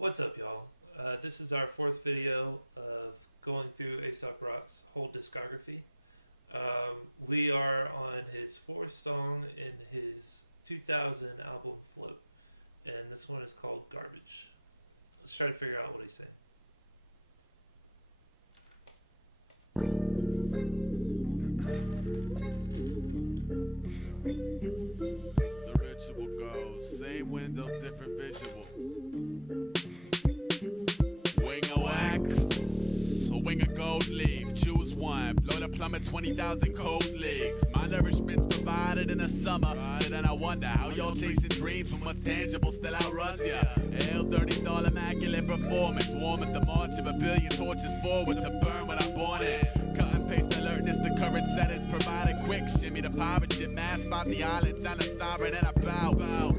What's up, y'all? This is our fourth video of going through Aesop Rock's whole discography. We are on his fourth song in his 2000 album Float, and this one is called Gargage. Let's try to figure out what he's saying. The ritual goes, same window, different visual. Wing a wax, or wing a gold leaf, choose one. Float a plummet 20,000 cold leagues. My nourishment's provided in the summer. Then I wonder how y'all chasing dreams when what's tangible still outruns ya. $30 immaculate performance, warm as the march of a billion torches forward to burn what I'm born in. Cut and paste alertness, the current settings provided quick. Shimmy the pirate ship, mass about the island, sound a siren and I bow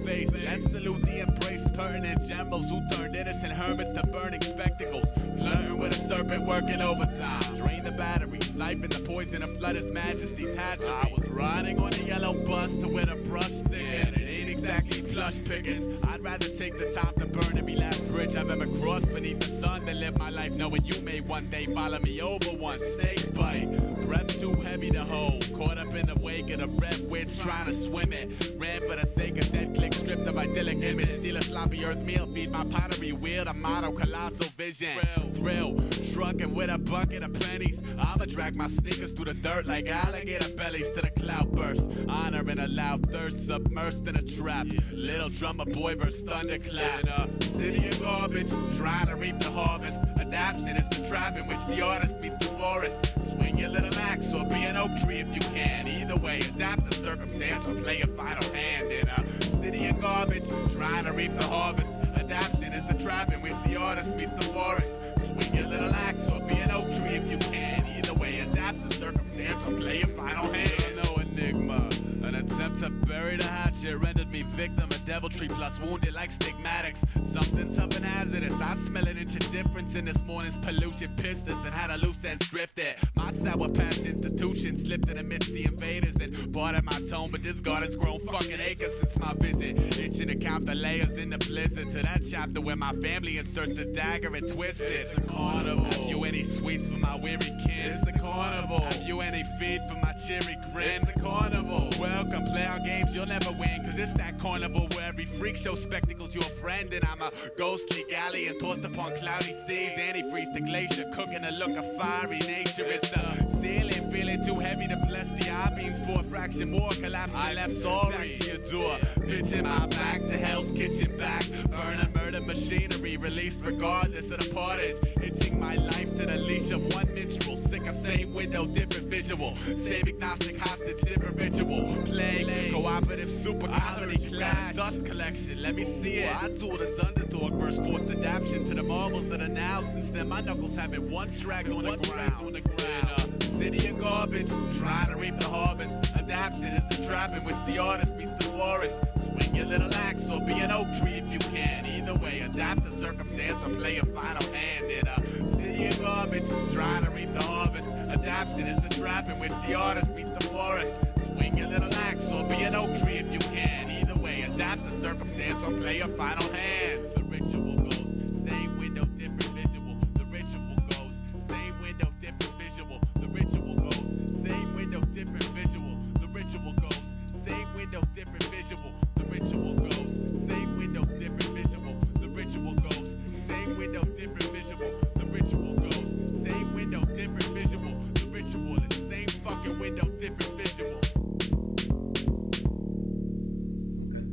face. Let's salute the embrace, pertinent generals who turned innocent hermits to burning spectacles. Flirting with a serpent working overtime. Drain the battery, siphon the poison and flood his majesty's hatchery. I was riding on a yellow bus to where the brush thin. It ain't exactly plush pickings. I'd rather take the time to burn every last bridge I've ever crossed beneath the sun than live my life knowing you may one day follow me over one snake bite. Breath too heavy to hold. Caught up in the wake of the red witch trying to swim it. Ran for the sake of dead click stripped of idyllic image. Steal a sloppy earth meal, feed my pottery wheel. The motto, colossal vision. Thrill, trucking with a bucket of pennies. I'ma drag my sneakers through the dirt like alligator bellies to the cloud burst. Honoring a loud thirst, submersed in a trap. Little drummer boy versus thunderclap. City of garbage, trying to reap the harvest. Adaption is the trap in which the artist meets the forest. Swing your little axe or be an oak tree if you can. Either way, adapt the circumstance or play a final hand in a city of garbage, trying to reap the harvest. Adaption is the trap in which the artist meets the forest. Swing your little axe or be an oak tree if you can. Either way, adapt the circumstance or play a final hand. No enigma. An attempt to bury the hatchet rendered me victim of deviltry plus wounded like stigmatics. Something's up and hazardous. I smell an inch of difference in this morning's pollution pistons and had a loose end drifted. My sour patch institution slipped in amidst the invaders and parted my tone, but this garden's grown fucking acres since my visit. Itching to count the layers in the blizzard to that chapter where my family inserts the dagger and twists it. It's a carnival. Have you any sweets for my weary kin? It's a carnival. Have you any feed for my cheery grin? It's a carnival. Welcome, play our games, you'll never win. Cause it's that carnival where every freak show spectacle's your friend. And I'm a ghostly galleon tossed upon cloudy seas. Antifreeze to glacier, cooking a look of fiery nature. It's the ceiling, feeling too heavy to bless the I-beams for a fraction more. Collapsing I left sorry to your door. Pitching my back to Hell's Kitchen back. Burning murder machinery, released regardless of the parties. Hitching my life to the leash of one minstrel. Sick of same window, different visual. Same agnostic hostage, different ritual. Play, cooperative super comedy clash. Dust collection, let me see it. I tool this underdog versus forced adaptation to the marvels of the now. Since then my knuckles haven't one strag on the ground. City of garbage, trying to reap the harvest. Adaption is the trap in which the artist meets the forest. Swing your little axe or be an oak tree if you can. Either way, adapt the circumstance or play a final hand in a city of garbage, trying to reap the harvest. Adaption is the trap in which the artist meets the forest. Swing your little axe or be an oak tree if you can. Either way, adapt the circumstance or play a final hand. The ritual goes, same window, different visual. The ritual goes, same window, different visual. The ritual goes, same window, different visual. The ritual goes, same window, different visual. The ritual goes, same window, different visual. The ritual goes, same window, different visual. The ritual goes, same window, different visual. The ritual is the same fucking window, different visual. Okay.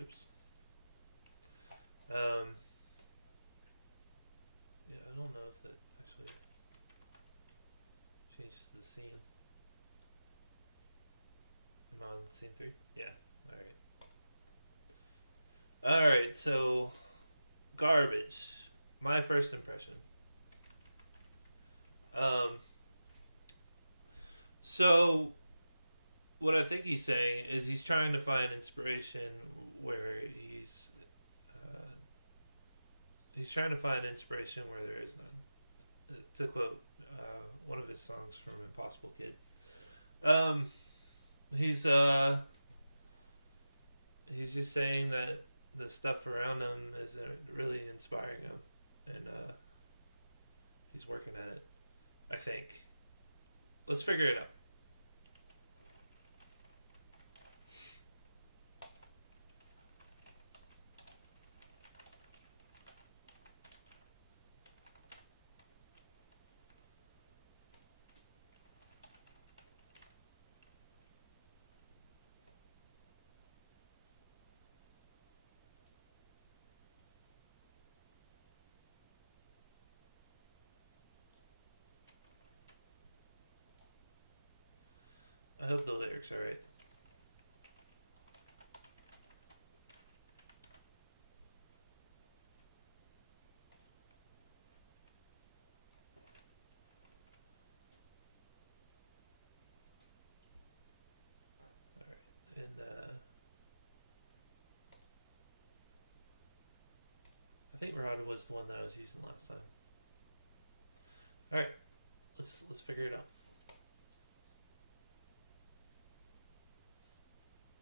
Oops. Yeah, I don't know if that actually changes the scene. Am I on scene 3? Yeah. Alright, so Garbage. My first impression. So what I think he's saying is he's trying to find inspiration where he's trying to find inspiration where there is none. to quote one of his songs from Impossible Kid. Um, he's just saying that the stuff around him isn't really inspiring him, and he's working at it, I think. Let's figure it out. I hope the lyrics are right. Alright, and I think Rod was the one that I was using last time. Alright, let's figure it out.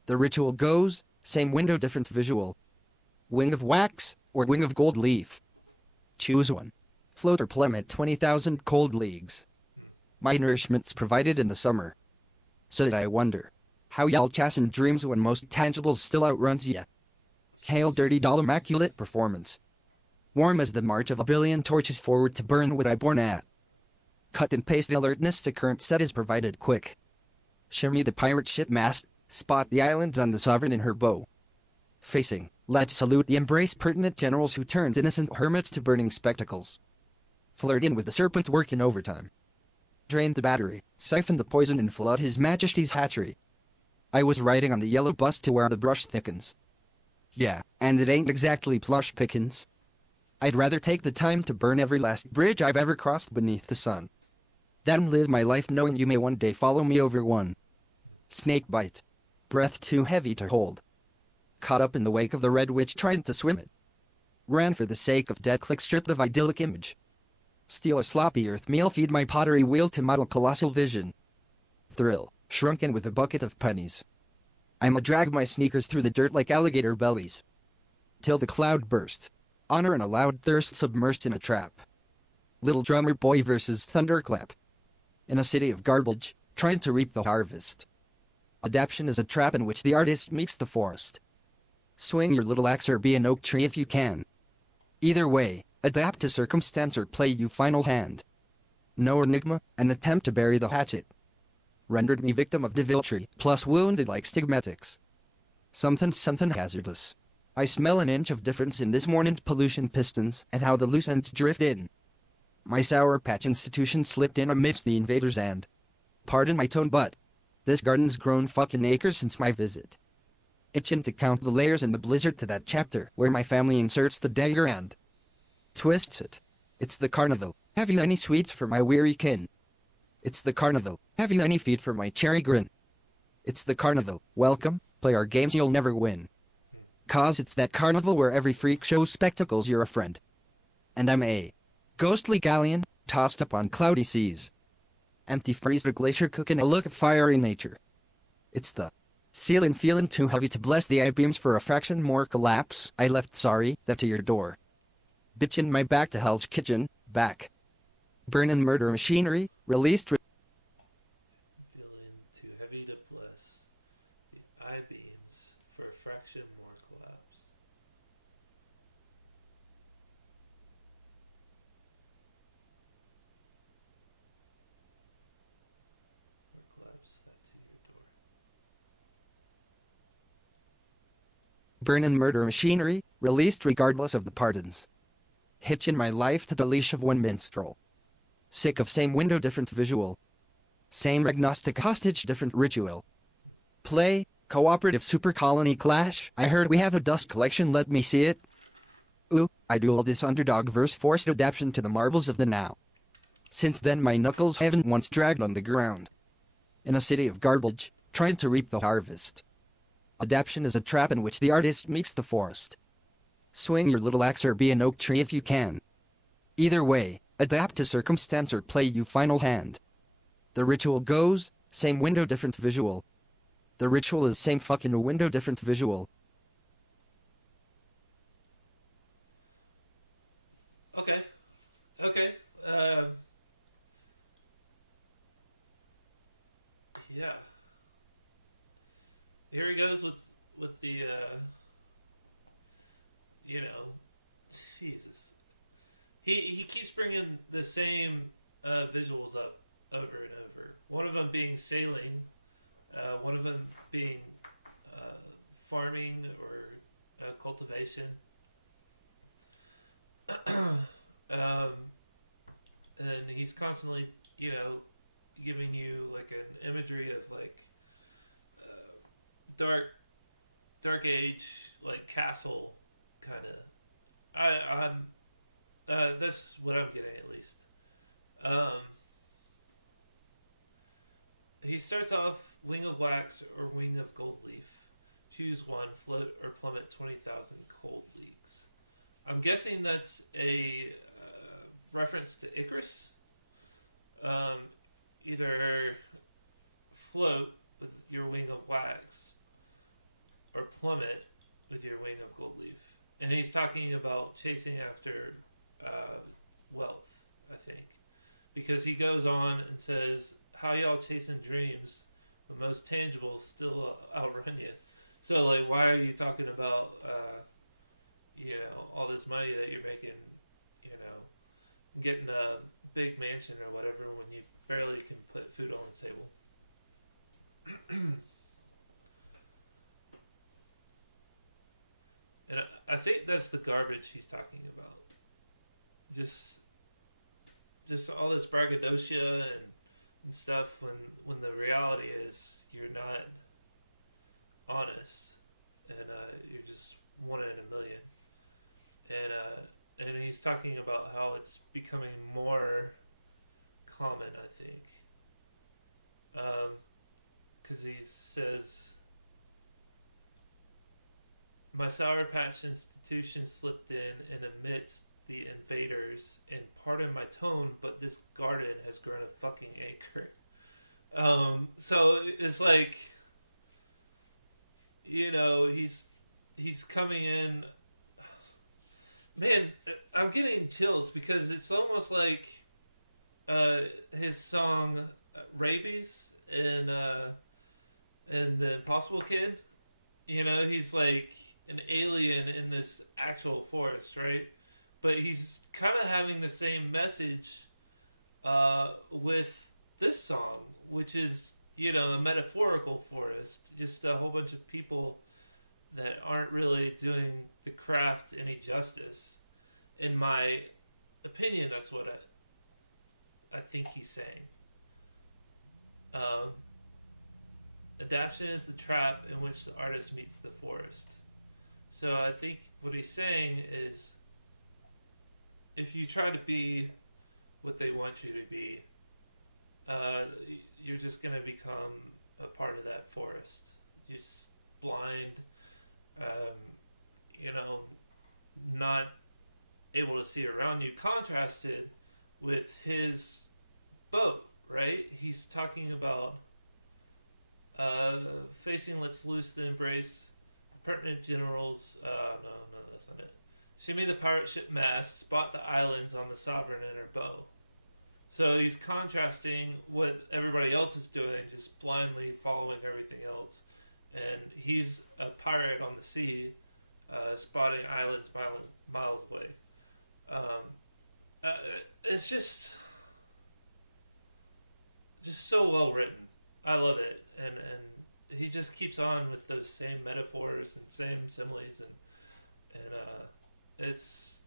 The ritual goes, same window, different visual. Wing of wax, or wing of gold leaf. Choose one. Float or plummet 20,000 cold leagues. My nourishment's provided in the summer. So that I wonder, how y'all chasten dreams when most tangibles still outruns ya. Hail dirty doll immaculate performance. Warm as the march of a billion torches forward to burn what I born at. Cut and paste alertness to current set is provided quick. Shimmy the pirate ship mast. Spot the islands on the sovereign in her bow. Facing, let's salute the embrace pertinent generals who turned innocent hermits to burning spectacles. Flirt in with the serpent working overtime. Drain the battery, siphon the poison and flood his majesty's hatchery. I was riding on the yellow bus to where the brush thickens. Yeah, and it ain't exactly plush pickins. I'd rather take the time to burn every last bridge I've ever crossed beneath the sun. Than live my life knowing you may one day follow me over one snake bite. Breath too heavy to hold. Caught up in the wake of the red witch trying to swim it. Ran for the sake of dead click stripped of idyllic image. Steal a sloppy earth meal, feed my pottery wheel to model colossal vision. Thrill, shrunken with a bucket of pennies. I'ma drag my sneakers through the dirt like alligator bellies. Till the cloud burst. Honor and a loud thirst submersed in a trap. Little drummer boy versus thunderclap. In a city of garbage, trying to reap the harvest. Adaption is a trap in which the artist meets the forest. Swing your little axe or be an oak tree if you can. Either way, adapt to circumstance or play you final hand. No enigma, an attempt to bury the hatchet. Rendered me victim of deviltry, plus wounded like stigmatics. Something hazardous. I smell an inch of difference in this morning's pollution pistons and how the loose ends drift in. My Sour Patch institution slipped in amidst the invaders and, pardon my tone but, this garden's grown fucking acres since my visit. Itching to count the layers in the blizzard to that chapter where my family inserts the dagger and twists it. It's the carnival. Have you any sweets for my weary kin? It's the carnival. Have you any feed for my cherry grin? It's the carnival. Welcome, play our games you'll never win. Cause it's that carnival where every freak shows spectacles you're a friend. And I'm a ghostly galleon, tossed up on cloudy seas. Empty freezer glacier cooking a look of fiery nature. It's the ceiling feeling too heavy to bless the I-beams for a fraction more collapse. I left sorry, that to your door. Bitchin' my back to Hell's Kitchen, back. Burnin' murder machinery, released. Feeling too heavy to bless the I-beams for a fraction more collapse. Collapse that to your door. Burnin' murder machinery, released regardless of the pardons. Hitchin' my life to the leash of one minstrel. Sick of same window, different visual. Same agnostic hostage, different ritual. Play, cooperative super colony clash. I heard we have a dust collection, let me see it. Ooh, I duel this underdog verse forced adaptation to the marbles of the now. Since then my knuckles haven't once dragged on the ground. In a city of garbage, trying to reap the harvest. Adaption is a trap in which the artist meets the forest. Swing your little axe or be an oak tree if you can. Either way, Adapt to circumstance or play you final hand. The ritual goes, same window different visual. The ritual is same fucking window different visual. Okay. Okay. Yeah. Here he goes with the you know, Jesus. He keeps bringing the same visuals up over and over. One of them being sailing, one of them being farming or cultivation. And then he's constantly, giving you like an imagery of like dark age, like castle kind of. I'm that's what I'm getting at least. He starts off wing of wax or wing of gold leaf. Choose one, float or plummet 20,000 cold leagues. I'm guessing that's a reference to Icarus. Either float with your wing of wax or plummet with your wing of gold leaf. And he's talking about chasing after wealth, I think. Because he goes on and says, how y'all chasing dreams when most tangibles still outrun you? So, like, why are you talking about, all this money that you're making, getting a big mansion or whatever when you barely can put food on the table? And I think that's the garbage he's talking about. Just all this braggadocio and stuff when the reality is you're not honest and you're just one in a million. And he's talking about how it's becoming more common, I think. Because he says, my Sour Patch institution slipped in and amidst the invaders, and pardon my tone, but this garden has grown a fucking acre. So it's like, he's coming in. Man, I'm getting chills because it's almost like his song "Rabies" and The Impossible Kid. He's like an alien in this actual forest, right? But he's kind of having the same message with this song, which is, a metaphorical forest. Just a whole bunch of people that aren't really doing the craft any justice. In my opinion, that's what I think he's saying. Adaptation is the trap in which the artist meets the forest. So I think what he's saying is, if you try to be what they want you to be, you're just going to become a part of that forest. Just blind, not able to see around you. Contrasted with his boat, right? He's talking about facing let's loose the embrace, pertinent generals. No, that's not it. Shimmy the pirate ship mast, spot the islands on the Sovereign and her bow. So he's contrasting what everybody else is doing, just blindly following everything else. And he's a pirate on the sea, spotting islands miles away. It's just so well written. I love it. And he just keeps on with those same metaphors and same similes and it's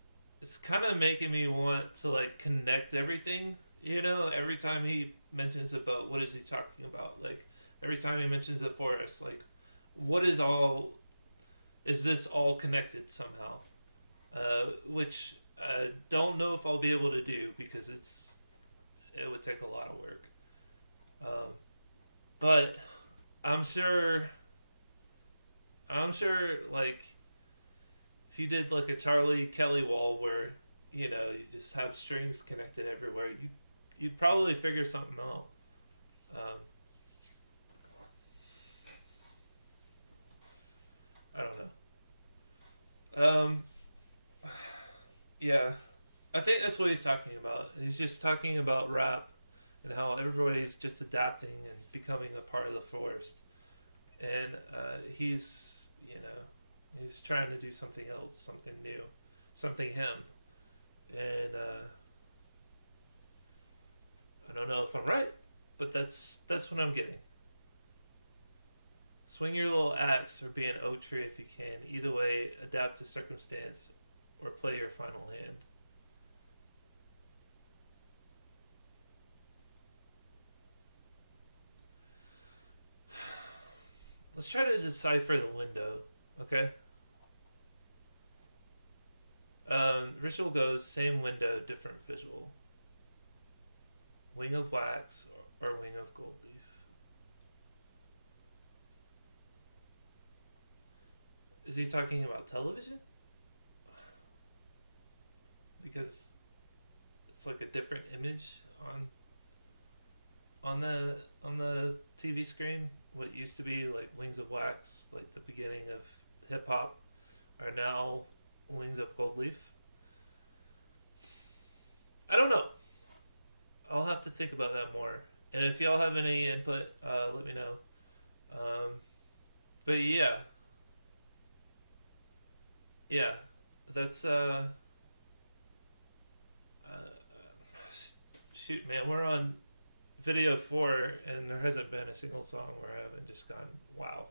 kind of making me want to like connect everything, every time he mentions a boat, what is he talking about? Like every time he mentions a forest, like is this all connected somehow? Which I don't know if I'll be able to do because it would take a lot of work. But I'm sure like if you did like a Charlie Kelly wall where you just have strings connected everywhere, you'd probably figure something out. I don't know. Yeah, I think that's what he's talking about. He's just talking about rap and how everybody's just adapting and becoming a part of the forest. And he's trying to do something else, something new, something him. And I don't know if I'm right, but that's what I'm getting. Swing your little axe or be an oak tree if you can. Either way, adapt to circumstance or play your final hand. Let's try to decipher the window, okay? Ritual goes same window, different visual. Wing of wax or wing of gold leaf. Is he talking about television? Because it's like a different image on the TV screen. What used to be like wings of wax, like the beginning of hip hop, are now wings of gold leaf. I don't know. I'll have to think about that more. And if y'all have any input, let me know. But yeah. Yeah. That's shoot, man, we're on video 4 and there hasn't been a single song where I haven't just gone, wow.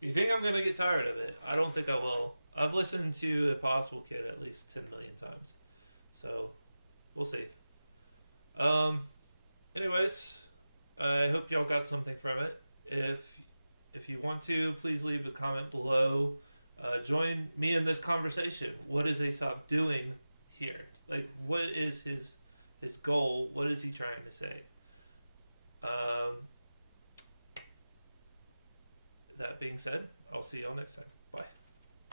You think I'm gonna get tired of it? I don't think I will. I've listened to Impossible Kid at least 10 million times. So we'll see. Anyways, I hope y'all got something from it. If you want to, please leave a comment below. Join me in this conversation. What is Aesop doing here? Like, what is his goal? What is he trying to say? That being said, I'll see y'all next time. Bye.